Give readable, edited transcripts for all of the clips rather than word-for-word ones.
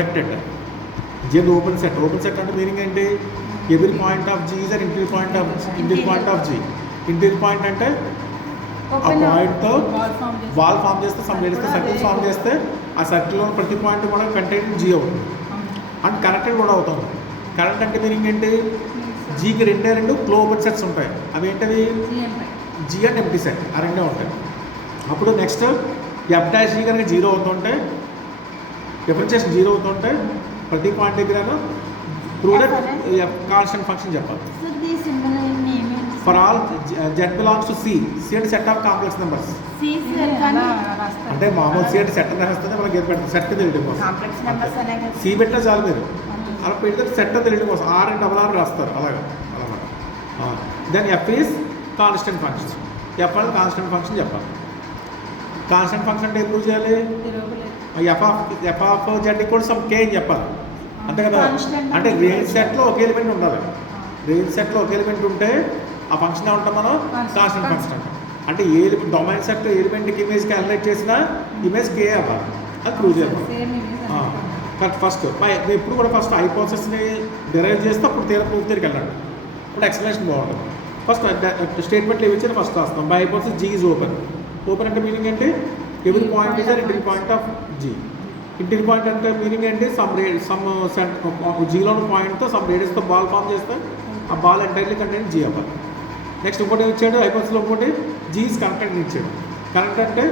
ప్రొడక్టెడ్. G అది open set. Open set అంటే meaning ఏంటి? Every point of G is an interior point of G. Interior point అంటే ఆ పాయింట్తో వాల్ ఫామ్ చేస్తే సమ్ రేడియస్తో సర్కిల్ ఫామ్ చేస్తే ఆ సర్కిల్లో ప్రతి పాయింట్ కూడా కంటెంట్ జీ అవుతుంది అండ్ కనెక్టెడ్ కూడా అవుతుంది. కరెంట్ అంటే మీనింగ్ ఏంటి? జీకి రెండు క్లో ఓపెన్ సెట్స్ ఉంటాయి. అవి ఏంటవి? జీ అండ్ ఎంటీ సెట్ ఆ రెండే ఉంటాయి. అప్పుడు నెక్స్ట్ ఎఫ్ డాష్ జీ కనుక జీరో అవుతుంటే డిఫరెన్షియేషన్ జీరో అవుతుంటే ప్రతి పాయింట్ దగ్గర ప్రూవ్ దట్ కాన్స్టెంట్ ఫంక్షన్ చెప్పాలి. For all Z belongs to C. C అంటే సెట్ ఆఫ్ కాంప్లెక్స్ నెంబర్స్. అంటే మామూలు సి అంటే సెట్ అని రాస్తుంది, మనకి ఏది పెట్టండి సెట్ తెలియడం కోసం. సి పెట్టినా చాలు మీరు అలా పెడితే సెట్ అని తెలియడం కోసం ఆర్ అండ్ డబల్ ఆర్ రాస్తారు అలాగా. Then F is constant function. F అనేది కాన్స్టెంట్ ఫంక్షన్ చెప్పాలి. కాన్స్టెంట్ ఫంక్షన్ అంటే ప్రూవ్ చేయాలి? F of Z equal some K అని చెప్పాలి అంతే కదా. అంటే రేంజ్ సెట్లో ఒక ఎలిమెంట్ ఉండాలి. రేంజ్ సెట్లో ఒక ఎలిమెంట్ ఉంటే ఆ ఫంక్షన్ ఉంటాం మనం కాన్స్టెంట్ ఫంక్షన్ అంటే ఏ డొమైన్ సెట్ ఎలిమెంట్కి ఇమేజ్ క్యాలిక్యులేట్ చేసినా ఇమేజ్ కే అవ్వాలి. అది ప్రూవ్ చేయాలి. బట్ ఫస్ట్ ఎప్పుడు కూడా ఫస్ట్ హైపోథెసిస్ని డిరైవ్ చేస్తే అప్పుడు ప్రూఫ్ దగ్గరికి వెళ్ళండి. ఇప్పుడు ఎక్స్ప్లెనేషన్ బాగుంటుంది. ఫస్ట్ స్టేట్మెంట్లు ఏమి ఇచ్చారు ఫస్ట్ రాస్తాం. By hypothesis G is open. Open అంటే మీనింగ్ ఏంటి? Every point is an interior point of G. Interior point అంటే మీనింగ్ ఏంటి? జీలో పాయింట్తో సమ్ రేడియస్తో బాల్ ఫామ్ చేస్తే ఆ బాల్ ఎంటైర్లీ కంటెంట్ జీ అవ్వాలి. నెక్స్ట్ ఇంకోటి ఇచ్చాడు హైపోథెసిస్లో ఇంకోటి జీ ఈజ్ కనెక్టెడ్ ఇచ్చాడు. కనెక్ట్ అంటే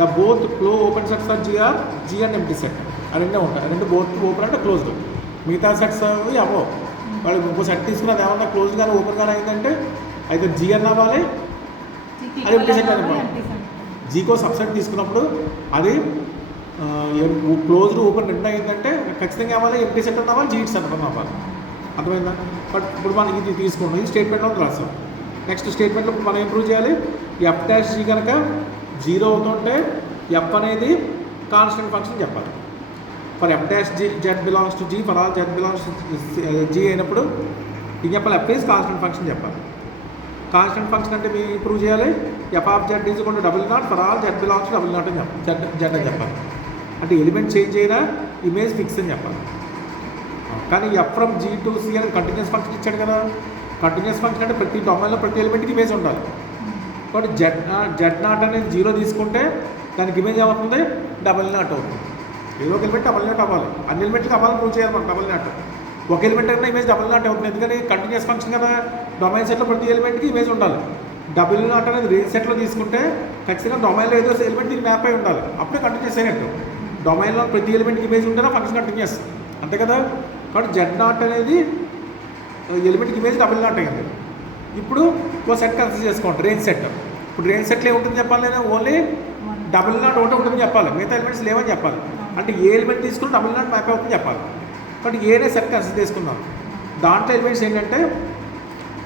the both clopen sets are G are G and empty set ఆ రెండే ఉంటాయి. రెండు బోత్ ఓపెన్ అంటే క్లోజ్డ్. మిగతా సెట్స్ అవి అవో వాళ్ళు ఇంకో సెట్ తీసుకున్నది ఏమన్నా క్లోజ్ కానీ ఓపెన్ కానీ అయిందంటే అయితే జీ అన్న అవ్వాలి, అది ఎంటీ సెట్ అవ్వాలి. జీకో సబ్సెట్ తీసుకున్నప్పుడు అది క్లోజ్డ్ ఓపెన్ రెండు అయిందంటే ఖచ్చితంగా అవ్వాలి ఎంటీ సెట్ అన్న అవ్వాలి, జీ సెట్ అన్న అవ్వాలి. అర్థమైందా? బట్ ఇప్పుడు మనం ఇది తీసుకుంటాం. ఇది స్టేట్మెంట్లో రాస్తాం. నెక్స్ట్ స్టేట్మెంట్లో మనం ఏం ప్రూవ్ చేయాలి? ఎఫ్ డాష్ జీ కనుక జీరో అవుతుంటే ఎఫ్ అనేది కాన్స్టెంట్ ఫంక్షన్ చెప్పాలి. For F dash G Z belongs to G, for all Z belongs to G అయినప్పుడు ఇది చెప్పాలి. ఎఫ్ ఈజ్ కాన్స్టెంట్ ఫంక్షన్ చెప్పాలి. కాన్స్టెంట్ ఫంక్షన్ అంటే మీరు ప్రూవ్ చేయాలి. F of Z is equal to double naught for all Z belongs to double naught అని చెప్పాలి. Z అని చెప్పాలి. అంటే ఎలిమెంట్ చేంజ్ అయినా ఇమేజ్ ఫిక్స్ అని చెప్పాలి. కానీ F from G to C అని కంటిన్యూస్ ఫంక్షన్ ఇచ్చాడు కదా. కంటిన్యూస్ ఫంక్షన్ అంటే ప్రతి డొమైన్లో ప్రతి ఎలిమెంట్కి ఇమేజ్ ఉండాలి. కాబట్టి జెడ్ నాట్ అనేది జీరో తీసుకుంటే దానికి ఇమేజ్ ఏమవుతుంది? డబల్ నాట్ అవుతుంది. ఏదో ఒక ఎలిమెంట్ డబల్ నాట్ అవ్వాలి. అన్ని ఎలిమెంట్కి అవ్వాలని ప్రూవ్ చేయాలి మనం డబల్ నాట్. ఒక ఎలిమెంట్ అయినా ఇమేజ్ డబల్ నాట్ అవుతుంది. ఎందుకని కంటిన్యూస్ ఫంక్షన్ కదా. డొమైన్ సెట్లో ప్రతి ఎలిమెంట్కి ఇమేజ్ ఉండాలి. డబుల్ నాట్ అనేది రేంజ్ సెట్లో తీసుకుంటే ఖచ్చితంగా డొమైన్లో ఏదో ఎలిమెంట్ దీనికి మ్యాప్ అయి ఉండాలి. అప్పుడే కంటిన్యూస్ అయినట్టు. డొమైన్లో ప్రతి ఎలిమెంట్కి ఇమేజ్ ఉంటేనే ఫంక్షన్ కంటిన్యూస్ అంతే కదా. కాబట్టి జెడ్ నాట్ అనేది ఎలిమెంట్కి ఇమేజ్ డబుల్ నాట్ అయింది. ఇప్పుడు ఒక సెట్ కన్సిడర్ చేసుకోండి రేంజ్ సెట్. ఇప్పుడు రేంజ్ సెట్లో ఏముంటుంది చెప్పాలి? నేను ఓన్లీ డబుల్ నాట్ ఒకటి ఉంటుందని చెప్పాలి, మిగతా ఎలిమెంట్స్ లేవని చెప్పాలి. అంటే ఏ ఎలిమెంట్ తీసుకుని డబుల్ నాట్ మ్యాప్ అవుతుంది చెప్పాలి. కాబట్టి ఏనే సెట్ కన్సిడర్ చేసుకున్నాను. దాంట్లో ఎలిమెంట్స్ ఏంటంటే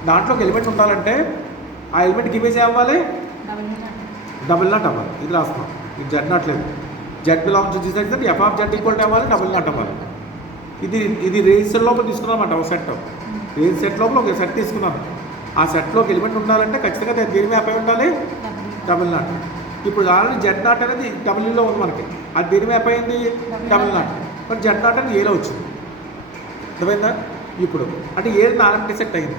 దాంట్లో ఒక ఎలిమెంట్ ఉండాలంటే ఆ ఎలిమెంట్కి ఇమేజ్ అవ్వాలి, డబుల్ నాట్ అవ్వాలి. ఇది రాస్తాం. ఇది జెడ్ నాట్ లేదు. Z belongs to G set అంటే F of Z equal to అవ్వాలి, డబుల్ నాట్ అవ్వాలి. ఇది రేంజ్ సెట్ లోపల తీసుకున్నామంట. ఒక సెట్ రేంజ్ సెట్ లోపల ఒక సెట్ తీసుకున్నాను. ఆ సెట్లో ఒక ఎలిమెంట్ ఉండాలంటే ఖచ్చితంగా దేని మ్యాప్ అయి ఉండాలి? Double not. ఇప్పుడు ఆల్రెడీ జెడ్ నాట్ అనేది డబ్ల్యూలో ఉంది మనకి. అది దేని మ్యాప్ అయింది? Double not. మరి జెడ్ నాట్ అనేది ఏలో వచ్చింది. అర్థమైందా? ఇప్పుడు అంటే ఏ నాలుగు సెట్ అయింది.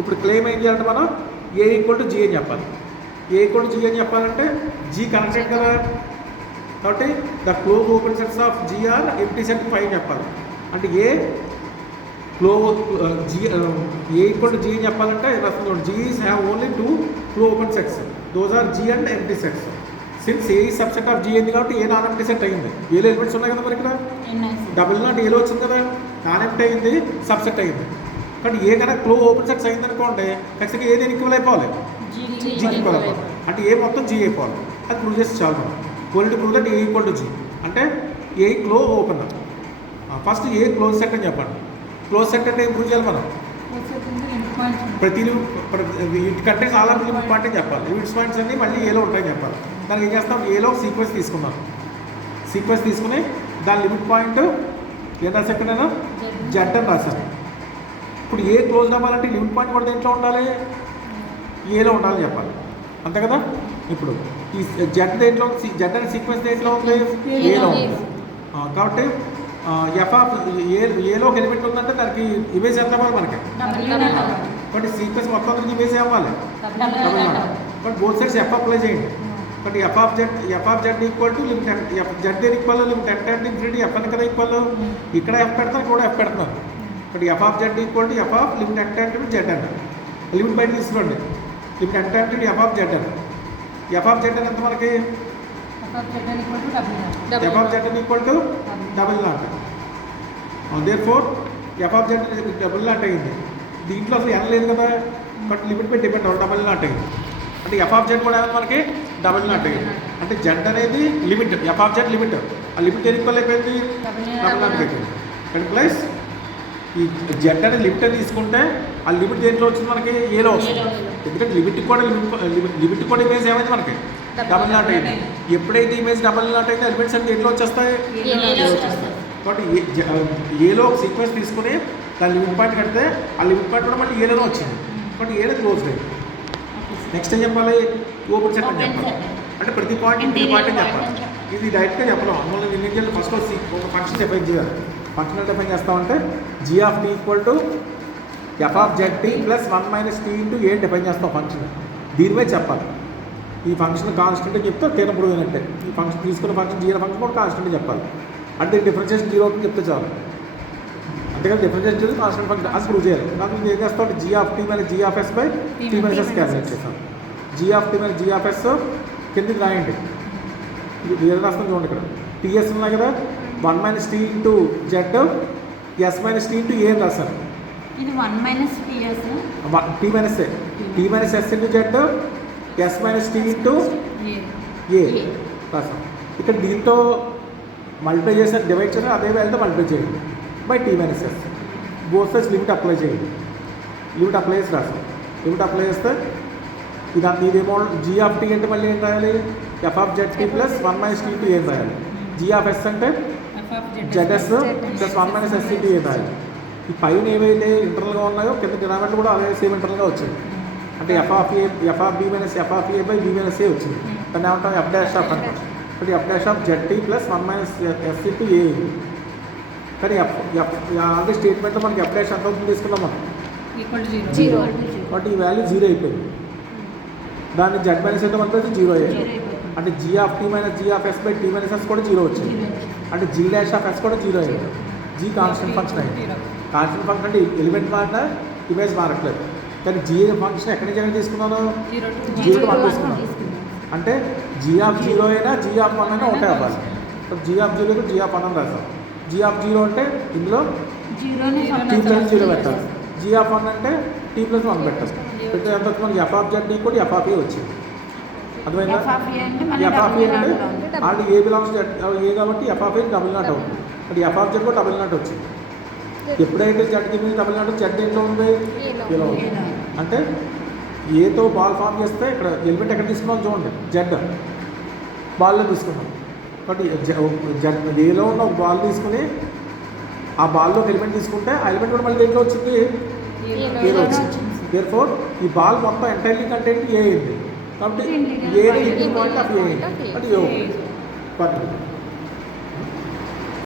ఇప్పుడు క్లెయిమ్ ఏం చేయాలంటే మనం ఏ ఈక్వల్ టు జీ అని చెప్పాలి. ఏ ఈక్వల్ టు జీ అని చెప్పాలంటే జీ కనెక్టెడ్ కదా. కాబట్టి the close open sets of G are empty set 5 చెప్పాలి. అంటే A close G A equal to G అని చెప్పాలంటే రాస్తుంది. G's have only 2 clopen sets. Those are G and empty sets. Since A subset of G అయింది కాబట్టి ఏ non empty set అయింది. ఏలో elements ఉన్నాయి కదా మరి ఇక్కడ. డబుల్ నాట్ ఏలో వచ్చింది కదా. నాన్ ఎంటీ అయింది, సబ్సెట్ అయింది. కానీ ఏ కనుక క్లో ఓపెన్ సెట్స్ అయింది అనుకోండి ఖచ్చితంగా ఏ దేని ఈక్వల్ అయిపోవాలి? జీకి ఈక్వల్ అయిపోవాలి. అంటే ఏ మొత్తం జీ అయిపోవాలి. అది ప్రూవ్ చేస్తే చాలు మనం. Quality prove that A equal to G అంటే A close open. First A close set అని చెప్పండి. క్లోజ్ సెట్ అంటే ఏం ప్రూవ్ చేయాలి మనం? ప్రతి it contents all of limit point అని చెప్పాలి. లిమిట్స్ పాయింట్స్ అన్నీ మళ్ళీ ఏలో ఉంటాయని చెప్పాలి. దానికి ఏం చేస్తాం? ఏలో సీక్వెన్స్ తీసుకున్నాను. సీక్వెన్స్ తీసుకుని దాని లిమిట్ పాయింట్ ఏం రాసాను నేను? జెడ్ అని రాశాను. ఇప్పుడు ఏ క్లోజ్ అవ్వాలంటే లిమిట్ పాయింట్ కూడా దేంట్లో ఉండాలి? ఏలో ఉండాలని చెప్పాలి అంతే కదా. ఇప్పుడు ఈ జెడ్ దేంట్లో జెడ్ అనే సీక్వెన్స్ దేంట్లో ఉంది? ఏలో ఉంది. కాబట్టి ఎఫ్ ఆఫ్ ఏలో ఒక ఎలిమెంట్ ఉందంటే దానికి ఇమేజ్ ఎంత అవ్వాలి మనకి, బట్ సీక్వెన్స్ మొత్తం అందరికి ఇమేజ్ అవ్వాలి double naught. But both sides F apply చేయండి. But F of Z equal to limit Z equal limit ఎంత ఇన్ఫినిటీ ఎఫ్ అని కదా ఈక్వల్. ఇక్కడ ఎఫ్ పెడతాను, ఇక్కడ కూడా ఎఫ్ పెడుతున్నాను. But F of Z equal to F of limit ఎంత జెడ్ అంట. లిమిట్ బయట తీసుకోండి. లిమిట్ ఎంత ఎఫ్ ఆఫ్ జెడ్ అని. ఎఫ్ ఆఫ్ జెడ్ అని ఎంత మనకి, F of Z equal to double naught. Therefore F of Z double naught అయింది. దీంట్లో అసలు ఎన్ లేదు కదా, బట్ లిమిట్ పై డిపెండ్ అవ్వడం డబుల్ నాట్ అయింది. అంటే ఎఫ్ ఆఫ్ జెడ్ కూడా మనకి డబుల్ నాట్ అయింది. అంటే జెడ్ అనేది limit, F of Z limit. ఆ లిమిట్ ఈక్వల్ అయిపోయింది డబుల్ నాట్ అయిపోయింది. అండ్ ప్లస్ ఈ జెడ్ అనేది లిమిట్ అని తీసుకుంటే ఆ లిమిట్ దేంట్లో వచ్చింది మనకి, ఏలో వస్తుంది. ఎందుకంటే లిమిట్ కూడా ఇమేజ్ ఏమైంది మనకి డబుల్ నాట్ అయింది. ఎప్పుడైతే ఇమేజ్ డబుల్ నాట్ అయితే ఎలిమెంట్స్ అంటే ఎట్లా వచ్చేస్తాయి, కాబట్టి ఏలో ఒక సీక్వెన్స్ తీసుకుని దాని లిమిట్ పాయింట్ కడితే ఆ లిమిట్ పాయింట్ కూడా మళ్ళీ ఏలోనే వచ్చింది. కాబట్టి ఏలో క్లోజ్ అయింది. నెక్స్ట్ ఏం చెప్పాలి, ఓపెన్ సెట్ అని చెప్పాలి. అంటే ప్రతి పాయింట్ ఇంటి పాయింట్ అని చెప్పాలి. ఇది డైరెక్ట్గా చెప్పలేం. అందువల్ల నేను ఏం చేయాలి, ఫస్ట్ ఒక ఫంక్షన్ డిఫైన్ చేయాలి. ఫంక్షన్ డిఫైన్ చేస్తామంటే G of T equal to F of Z T plus 1 minus T into A define చేస్తాం ఫంక్షన్. దీని మీద చెప్పాలి. ఈ ఫంక్షన్ కాన్స్టెంట్ చెప్తే తీరం ప్రూవ్ అయినట్టే. ఈ ఫంక్షన్ తీసుకున్న ఫంక్షన్ జీరో ఫంక్షన్ కూడా కాన్స్టెంట్ చెప్పాలి. అంటే డిఫరెన్షియేషన్ జీరో అవుతుంది చెప్తే చాలు. అంతేకాదు డిఫరెన్షియేషన్ చేసి కాన్స్టెంట్ ఫంక్షన్ అది ప్రూవ్ చేయాలి. నాకు ఏం చేస్తాం, G of T minus G of S by T minus S calculate చేస్తాను. G of T minus G of S కిందకి రాయండి. ఇది ఏదో రాస్తాను చూడండి. ఇక్కడ టీఎస్ ఉన్నాయి కదా, 1 minus T into Z S minus T into A అని రాస్తాను. ఇది 1 minus T S T minus A, T minus S into Z S minus T into A రాస్తాం. ఇక్కడ దీంతో మల్టిప్లై చేసి డివైడ్ చేసి అదే వాల్యూతో మల్టిప్లై చేయండి by T minus S. Both sides limit apply చేయండి. లిమిట్ అప్లై చేసి రాస్తాం. లిమిట్ అప్లై చేస్తే ఇదేమో జీ ఆఫ్ టీ అంటే మళ్ళీ ఏం రాయాలి, F of Z T plus 1 minus T into ఏం రాయాలి. జీ ఆఫ్ ఎస్ అంటే Z S plus 1 minus S into ఏం రాయాలి. ఈ పైన ఏవైతే ఇంటర్నల్గా ఉన్నాయో కింద డినామినేటర్ కూడా అదే సేమ్ ఇంటర్నల్గా వచ్చింది. అంటే F of B minus F of A by B minus A వచ్చింది. దాన్ని ఏమంటాం, ఎఫ్ డాష్ ఆఫ్ అంటాం. అంటే F dash of Z T plus 1 minus S into A. కానీ అదే స్టేట్మెంట్లో మనకి ఎఫ్ డాష్ ఎంత అవుతుంది తీసుకున్నాం మనం, జీరో. కాబట్టి ఈ వాల్యూ జీరో అయిపోయింది. దాన్ని జెడ్ మైనస్ అయితే మనకి జీరో అయ్యింది. అంటే G of T minus G of S by T minus S కూడా జీరో వచ్చింది. అంటే జీ డాష్ ఆఫ్ ఎస్ కూడా జీరో అయ్యింది. జీ కాన్స్టెంట్ ఫంక్షన్ అయింది. కాన్స్టెంట్ ఫంక్షన్ అంటే ఎలిమెంట్ మారినా ఇమేజ్ మారట్లేదు. కానీ జీ ఫంక్షన్ ఎక్కడి నుంచి ఎక్కడ తీసుకున్నాను, 0 to 1 తీసుకున్నాను. అంటే జీ ఆఫ్ 0 అయినా జీ ఆఫ్ 1 అయినా ఒకటే అవ్వాలి. జీ ఆఫ్ 0 జీ ఆఫ్ 1 అని రాస్తాం. జీ ఆఫ్ 0 అంటే ఇందులో టీ ప్లస్ 0 పెట్టాలి. జీ ఆఫ్ 1 అంటే టీ ప్లస్ 1 పెట్టాలి. పెడితే ఎంత వచ్చింది మనకి, ఎఫ్ ఆఫ్ జెడ్ కూడా ఎఫ్ ఆఫ్ ఏ వచ్చింది. అర్థమైందా, ఎఫ్ ఆఫ్ ఏ అంటే ఆల్రెడీ ఏ బిలాంగ్స్ ఏ కాబట్టి F of A double not అవుతుంది. అంటే ఎఫ్ ఆఫ్ జెడ్ కూడా డబుల్ నాట్ వచ్చింది. ఎప్పుడైతే జెడ్కి మీద డబుల్ నాట్ జెడ్ ఏంట్లో ఉంది, ఇలా ఉంది. అంటే ఏతో బాల్ ఫామ్ చేస్తే ఇక్కడ ఎలిమెంట్ ఎక్కడ తీసుకున్నాం చూడండి, జెడ్ బాల్లో తీసుకున్నాం. కాబట్టి జెడ్ ఏలో ఉన్న ఒక బాల్ తీసుకుని ఆ బాల్లో ఒక ఎలిమెంట్ తీసుకుంటే ఆ ఎలిమెంట్ కూడా మళ్ళీ దేంట్లో వచ్చింది, ఏలో వచ్చింది. దేర్ ఫోర్ ఈ బాల్ మొత్తం ఎంటైర్లీ కంటెంట్ ఏ అయింది. కాబట్టి ఏ పాయింట్ ఆఫ్ ఏ అయింది. అంటే ఏ